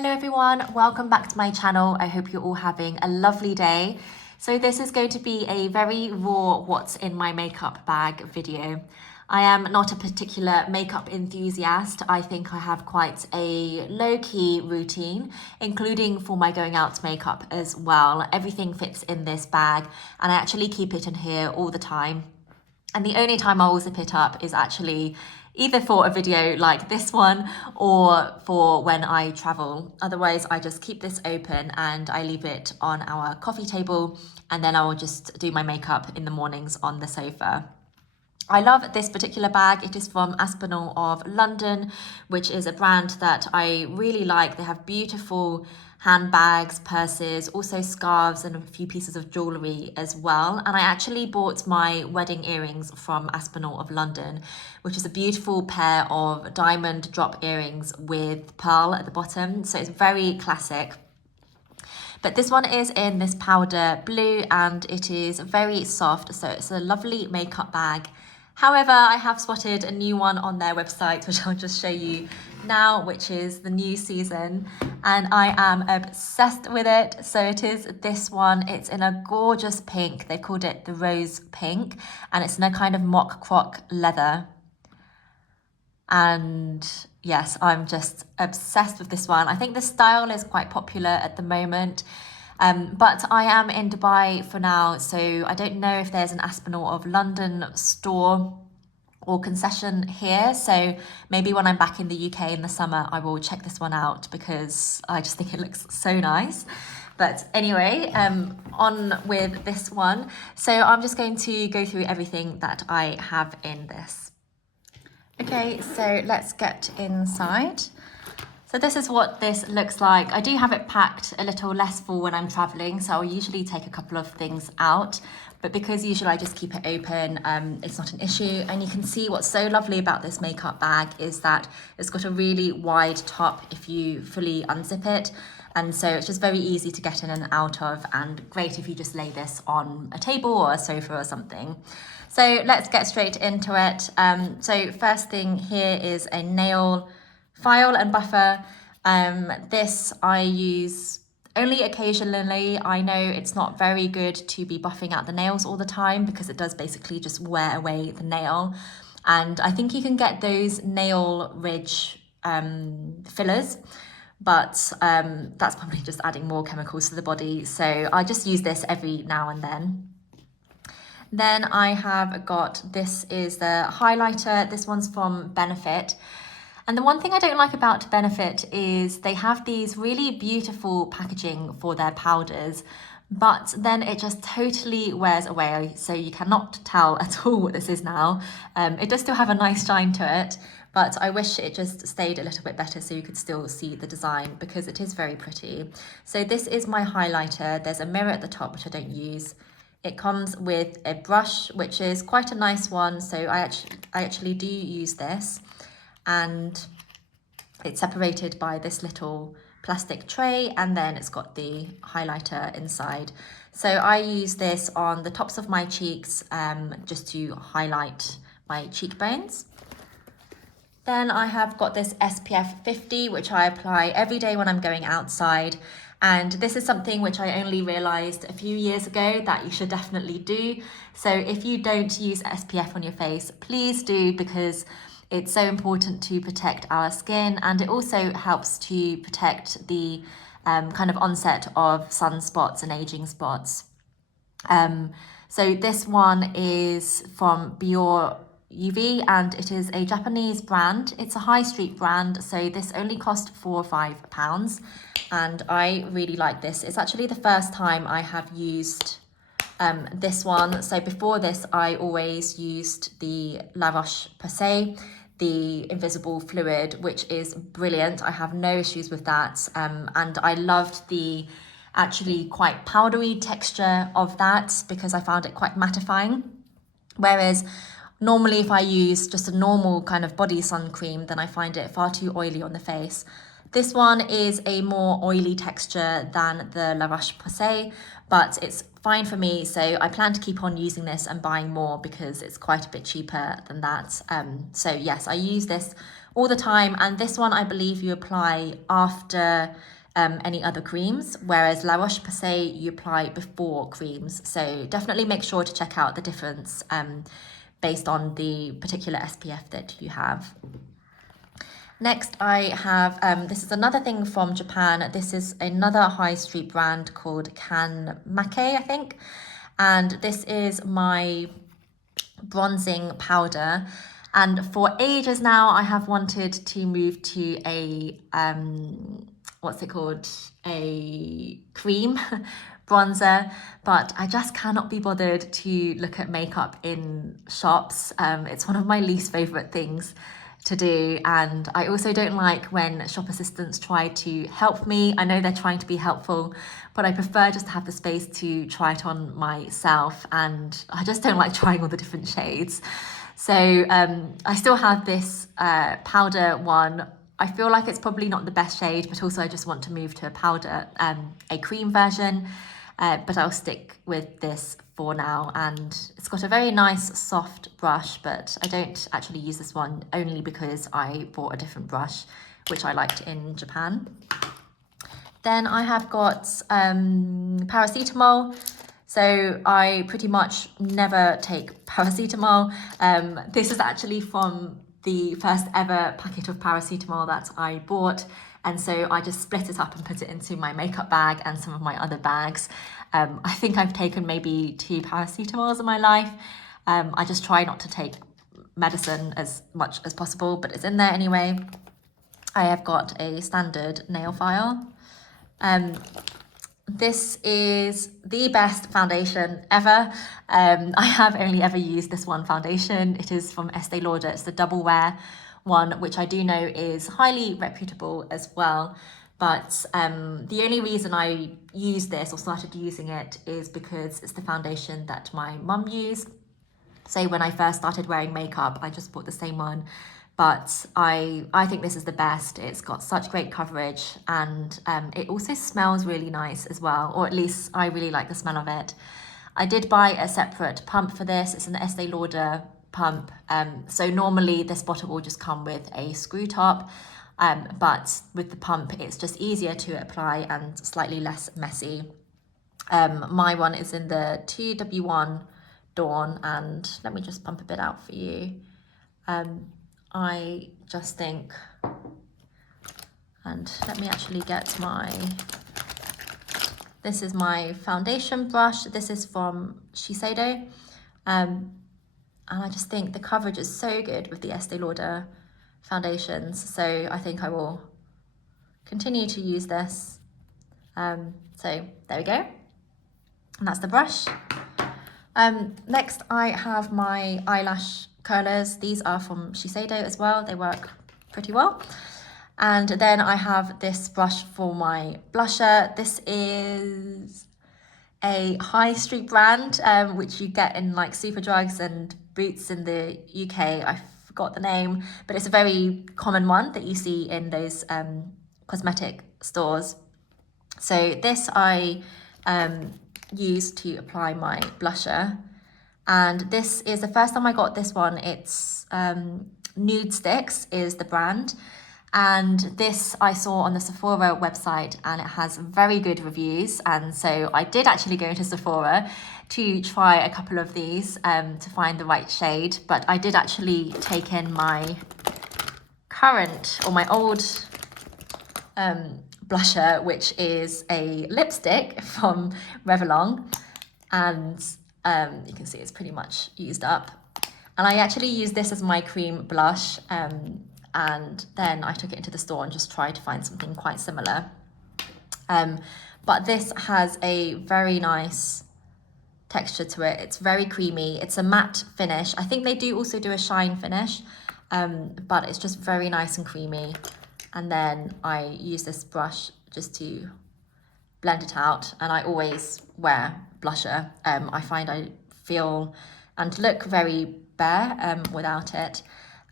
Hello everyone, welcome back to my channel. I hope you're all having a lovely day. So this is going to be a very raw what's in my makeup bag video. I am not a particular makeup enthusiast. I think I have quite a low-key routine, including for my going out makeup as well. Everything fits in this bag and I actually keep it in here all the time. And the only time I'll zip it up is actually either for a video like this one or for when I travel. Otherwise, I just keep this open and I leave it on our coffee table, and then I will just do my makeup in the mornings on the sofa. I love this particular bag. It is from Aspinal of London, which is a brand that I really like. They have beautiful handbags, purses, also scarves and a few pieces of jewellery as well. And I actually bought my wedding earrings from Aspinal of London, which is a beautiful pair of diamond drop earrings with pearl at the bottom. So it's very classic. But this one is in this powder blue and it is very soft. So it's a lovely makeup bag. However, I have spotted a new one on their website, which I'll just show you now, which is the new season. And I am obsessed with it. So it is this one. It's in a gorgeous pink. They called it the rose pink. And it's in a kind of mock croc leather. And yes, I'm just obsessed with this one. I think the style is quite popular at the moment. But I am in Dubai for now, so I don't know if there's an Aspinal of London store or concession here. So maybe when I'm back in the UK in the summer, I will check this one out because I just think it looks so nice. But anyway, on with this one. So I'm just going to go through everything that I have in this. Okay, so let's get inside. So this is what this looks like. I do have it packed a little less full when I'm traveling, so I'll usually take a couple of things out, but because usually I just keep it open, it's not an issue. And you can see what's so lovely about this makeup bag is that it's got a really wide top if you fully unzip it. And so it's just very easy to get in and out of, and great if you just lay this on a table or a sofa or something. So let's get straight into it. So first thing here is a nail file and buffer. This I use only occasionally. I know it's not very good to be buffing out the nails all the time because it does basically just wear away the nail. And I think you can get those nail ridge fillers, but that's probably just adding more chemicals to the body. So I just use this every now and then. Then I have got, this is the highlighter. This one's from Benefit. And the one thing I don't like about Benefit is they have these really beautiful packaging for their powders, but then it just totally wears away. So you cannot tell at all what this is now. It does still have a nice shine to it, but I wish it just stayed a little bit better so you could still see the design because it is very pretty. So this is my highlighter. There's a mirror at the top, which I don't use. It comes with a brush, which is quite a nice one. So I actually do use this. And it's separated by this little plastic tray, and then it's got the highlighter inside. So I use this on the tops of my cheeks just to highlight my cheekbones. Then I have got this SPF 50, which I apply every day when I'm going outside. And this is something which I only realized a few years ago that you should definitely do. So if you don't use SPF on your face, please do, because it's so important to protect our skin, and it also helps to protect the kind of onset of sunspots and aging spots. So this one is from Biore UV and it is a Japanese brand. It's a high street brand, so this only cost £4 or £5 and I really like this. It's actually the first time I have used this one. So before this I always used the La Roche-Posay, the invisible fluid, which is brilliant. I have no issues with that, and I loved the actually quite powdery texture of that because I found it quite mattifying. Whereas normally if I use just a normal kind of body sun cream, then I find it far too oily on the face. This one is a more oily texture than the La Roche-Posay, but it's fine for me. So I plan to keep on using this and buying more because it's quite a bit cheaper than that. So yes, I use this all the time. And this one, I believe you apply after any other creams, whereas La Roche-Posay you apply before creams. So definitely make sure to check out the difference based on the particular SPF that you have. Next, I have, this is another thing from Japan. This is another high street brand called Kanmake, I think. And this is my bronzing powder. And for ages now, I have wanted to move to a, what's it called? A cream bronzer, but I just cannot be bothered to look at makeup in shops. It's one of my least favorite things to do, and I also don't like when shop assistants try to help me. I know they're trying to be helpful, but I prefer just to have the space to try it on myself, and I just don't like trying all the different shades. So I still have this powder one. I feel like it's probably not the best shade, but also I just want to move to a powder, a cream version, but I'll stick with this for now. And it's got a very nice soft brush, but I don't actually use this one only because I bought a different brush, which I liked in Japan. Then I have got paracetamol. So I pretty much never take paracetamol. This is actually from the first ever packet of paracetamol that I bought. And so I just split it up and put it into my makeup bag and some of my other bags. I think I've taken maybe 2 paracetamols in my life. I just try not to take medicine as much as possible, but it's in there anyway. I have got a standard nail file. This is the best foundation ever. I have only ever used this one foundation. It is from Estee Lauder. It's the double wear one, which I do know is highly reputable as well. But the only reason I used this or started using it is because it's the foundation that my mum used. So when I first started wearing makeup, I just bought the same one. But I think this is the best. It's got such great coverage, and it also smells really nice as well, or at least I really like the smell of it. I did buy a separate pump for this. It's an Estee Lauder pump. So normally this bottle will just come with a screw top, but with the pump it's just easier to apply and slightly less messy. My one is in the 2W1 Dawn, and let me just pump a bit out for you. I just think, and let me actually get this is my foundation brush. This is from Shiseido. And I just think the coverage is so good with the Estee Lauder foundations. So I think I will continue to use this. So there we go. And that's the brush. Next I have my eyelash curlers. These are from Shiseido as well. They work pretty well. And then I have this brush for my blusher. This is a high street brand, which you get in like Superdrugs and Boots in the UK. I forgot the name, but it's a very common one that you see in those cosmetic stores. So this I use to apply my blusher. And this is the first time I got this one. It's Nude Sticks is the brand. And this I saw on the Sephora website, and it has very good reviews. And so I did actually go into Sephora to try a couple of these to find the right shade. But I did actually take in my current, or my old blusher, which is a lipstick from Revlon. And you can see it's pretty much used up. And I actually used this as my cream blush. And then I took it into the store and just tried to find something quite similar. But this has a very nice texture to it. It's very creamy. It's a matte finish. I think they do also do a shine finish, but it's just very nice and creamy. And then I use this brush just to blend it out. And I always wear blusher. I find I feel and look very bare without it.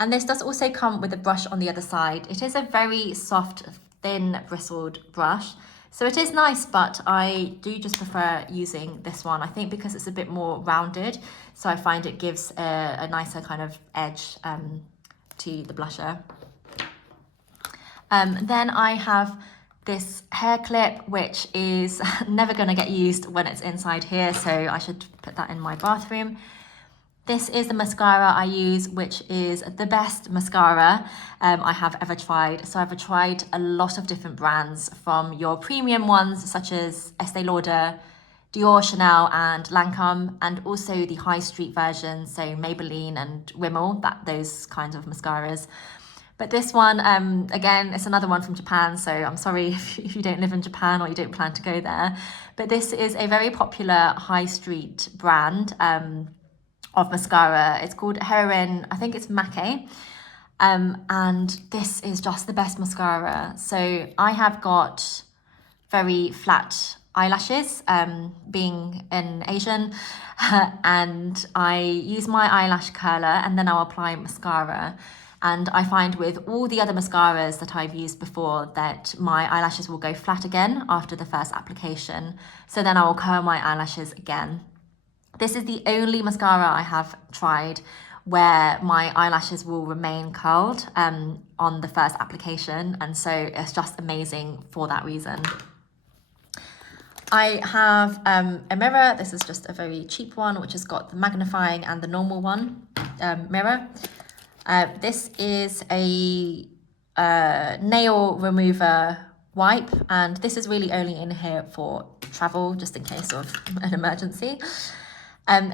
And this does also come with a brush on the other side. It is a very soft, thin, bristled brush. So it is nice, but I do just prefer using this one. I think because it's a bit more rounded, so I find it gives a nicer kind of edge to the blusher. Then I have this hair clip, which is never going to get used when it's inside here, so I should put that in my bathroom. This is the mascara I use, which is the best mascara I have ever tried. So I've tried a lot of different brands, from your premium ones such as Estee Lauder, Dior, Chanel and Lancome, and also the high street versions, so Maybelline and Rimmel, those kinds of mascaras. But this one, again, it's another one from Japan, so I'm sorry if you don't live in Japan or you don't plan to go there. But this is a very popular high street brand of mascara. It's called Heroin, I think it's Make. And this is just the best mascara. So I have got very flat eyelashes, being an Asian, and I use my eyelash curler and then I'll apply mascara. And I find with all the other mascaras that I've used before that my eyelashes will go flat again after the first application. So then I will curl my eyelashes again. This is the only mascara I have tried where my eyelashes will remain curled on the first application. And so it's just amazing for that reason. I have a mirror. This is just a very cheap one, which has got the magnifying and the normal one mirror. This is a nail remover wipe, and this is really only in here for travel, just in case of an emergency.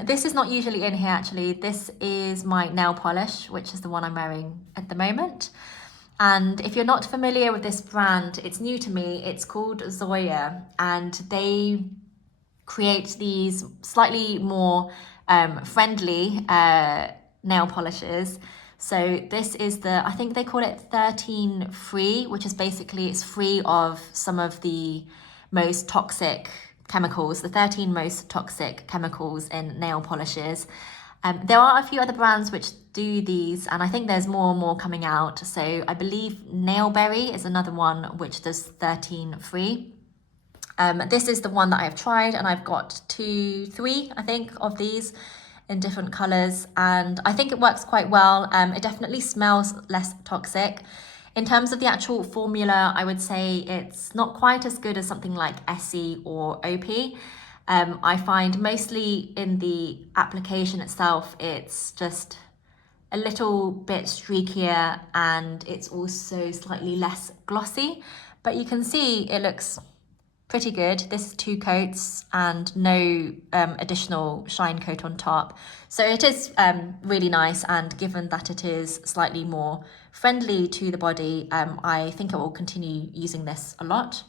This is not usually in here actually. This is my nail polish, which is the one I'm wearing at the moment. And if you're not familiar with this brand, it's new to me. It's called Zoya, and they create these slightly more friendly nail polishes. So this is I think they call it 13 free, which is basically it's free of some of the most toxic chemicals, the 13 most toxic chemicals in nail polishes. There are a few other brands which do these, and I think there's more and more coming out. So I believe Nailberry is another one which does 13 free. This is the one that I've tried, and I've got 3, I think, of these in different colors, and I think it works quite well. It definitely smells less toxic. In terms of the actual formula, I would say it's not quite as good as something like Essie or OP. I find mostly in the application itself, it's just a little bit streakier, and it's also slightly less glossy, but you can see it looks pretty good. This is 2 coats and no additional shine coat on top. So it is really nice, and given that it is slightly more friendly to the body, I think I will continue using this a lot.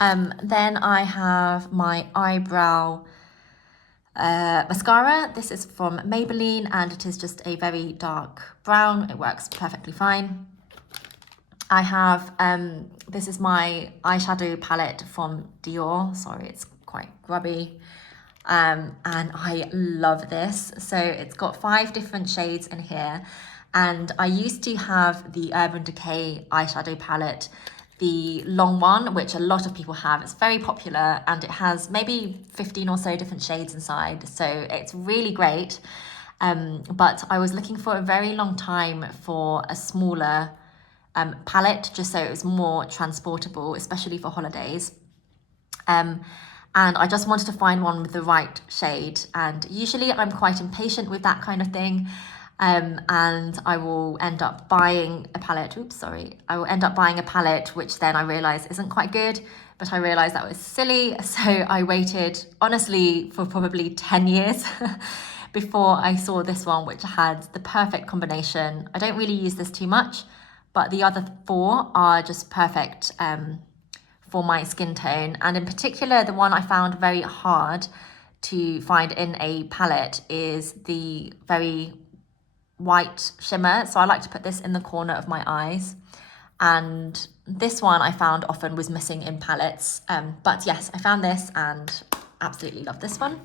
Then I have my eyebrow mascara. This is from Maybelline, and it is just a very dark brown. It works perfectly fine. I have, this is my eyeshadow palette from Dior. Sorry, it's quite grubby. And I love this. So it's got 5 different shades in here. And I used to have the Urban Decay eyeshadow palette, the long one, which a lot of people have. It's very popular, and it has maybe 15 or so different shades inside. So it's really great. But I was looking for a very long time for a smaller palette, just so it was more transportable, especially for holidays. And I just wanted to find one with the right shade. And usually I'm quite impatient with that kind of thing. And I will end up buying a palette. I will end up buying a palette, which then I realize isn't quite good, but I realized that was silly. So I waited, honestly, for probably 10 years before I saw this one, which had the perfect combination. I don't really use this too much, but the other 4 are just perfect for my skin tone. And in particular, the one I found very hard to find in a palette is the very white shimmer. So I like to put this in the corner of my eyes. And this one I found often was missing in palettes. But yes, I found this and absolutely love this one.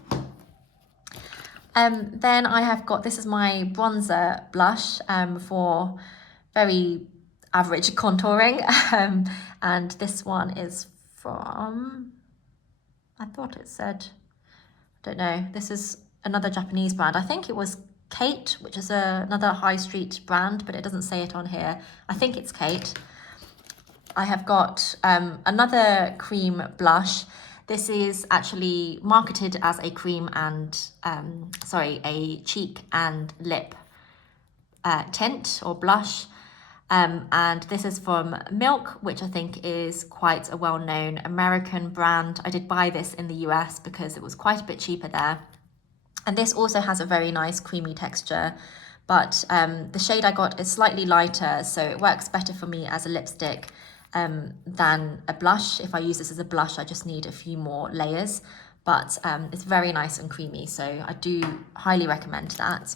Then I have got, this is my bronzer blush for very average contouring. And this one is from, I thought it said, I don't know, this is another Japanese brand. I think it was Kate, which is another high street brand, but it doesn't say it on here. I think it's Kate. I have got another cream blush. This is actually marketed as a cream and, a cheek and lip tint or blush. And this is from Milk, which I think is quite a well-known American brand. I did buy this in the US because it was quite a bit cheaper there. And this also has a very nice creamy texture, but the shade I got is slightly lighter, so it works better for me as a lipstick than a blush. If I use this as a blush, I just need a few more layers, but it's very nice and creamy, so I do highly recommend that.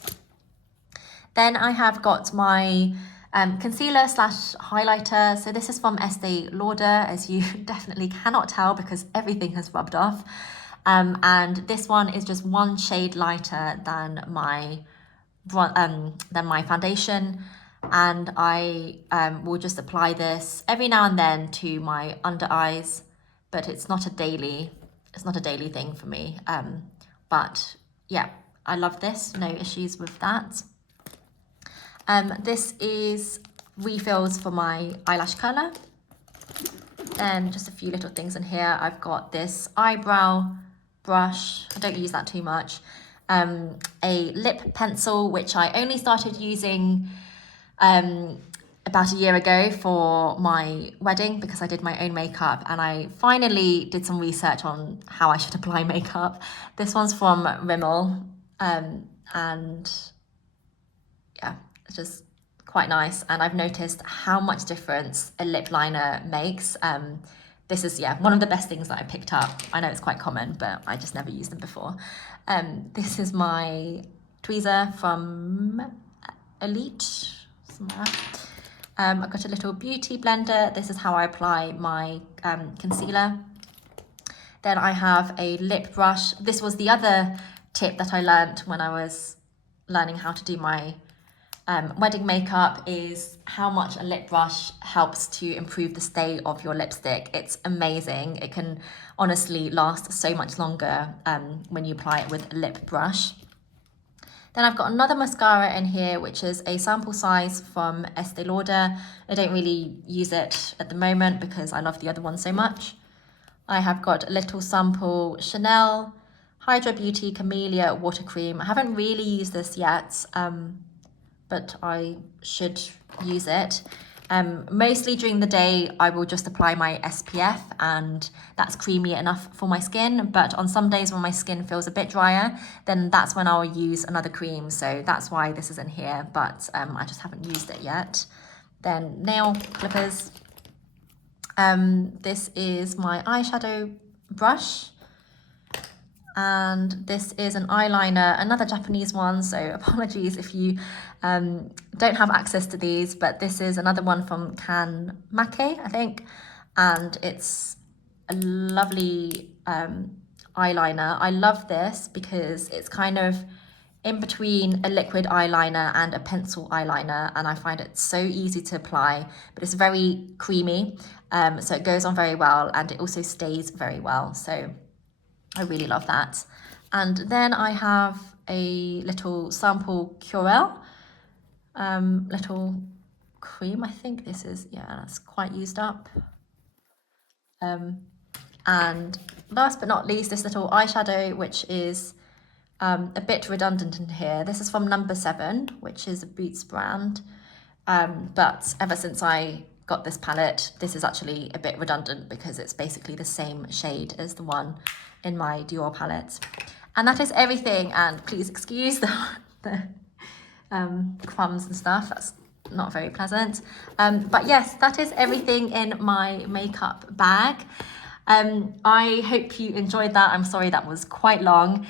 Then I have got my concealer slash highlighter. So this is from Estee Lauder, as you definitely cannot tell because everything has rubbed off. And this one is just one shade lighter than my foundation. And I will just apply this every now and then to my under eyes, but it's not a daily thing for me. But yeah, I love this, no issues with that. This is refills for my eyelash curler. Then just a few little things in here. I've got this eyebrow brush. I don't use that too much. A lip pencil, which I only started using about a year ago for my wedding because I did my own makeup, and I finally did some research on how I should apply makeup. This one's from Rimmel, and yeah, it's just quite nice, and I've noticed how much difference a lip liner makes. This is, yeah, one of the best things that I picked up. I know it's quite common, but I just never used them before. This is my tweezer from Elite. I've got a little beauty blender. This is how I apply my concealer. Then I have a lip brush. This was the other tip that I learned when I was learning how to do my wedding makeup, is how much a lip brush helps to improve the stay of your lipstick. It's amazing. It can honestly last so much longer when you apply it with a lip brush. Then I've got another mascara in here, which is a sample size from Estee Lauder. I don't really use it at the moment because I love the other one so much. I have got a little sample Chanel Hydra Beauty Camellia Water Cream. I haven't really used this yet, but I should use it. Mostly during the day, I will just apply my SPF, and that's creamy enough for my skin. But on some days when my skin feels a bit drier, then that's when I'll use another cream. So that's why this is in here, but I just haven't used it yet. Then nail clippers. This is my eyeshadow brush. And this is an eyeliner, another Japanese one, so apologies if you don't have access to these, but this is another one from Kan Make, I think, and it's a lovely eyeliner. I love this because it's kind of in between a liquid eyeliner and a pencil eyeliner, and I find it so easy to apply, but it's very creamy, so it goes on very well, and it also stays very well, so I really love that. And then I have a little sample Curel, little cream. I think this is, yeah, that's quite used up. And last but not least, this little eyeshadow, which is a bit redundant in here. This is from Number 7, which is a Boots brand. But ever since I got this palette, this is actually a bit redundant because it's basically the same shade as the one in my Dior palette. And that is everything, and please excuse the crumbs and stuff, that's not very pleasant. But yes, that is everything in my makeup bag. I hope you enjoyed that. I'm sorry that was quite long.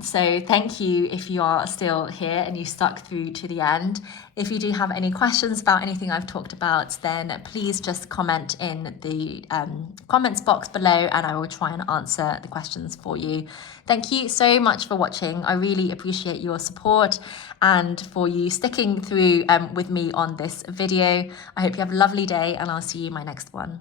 So thank you if you are still here and you stuck through to the end. If you do have any questions about anything I've talked about, then please just comment in the comments box below and I will try and answer the questions for you. Thank you so much for watching. I really appreciate your support and for you sticking through with me on this video. I hope you have a lovely day and I'll see you in my next one.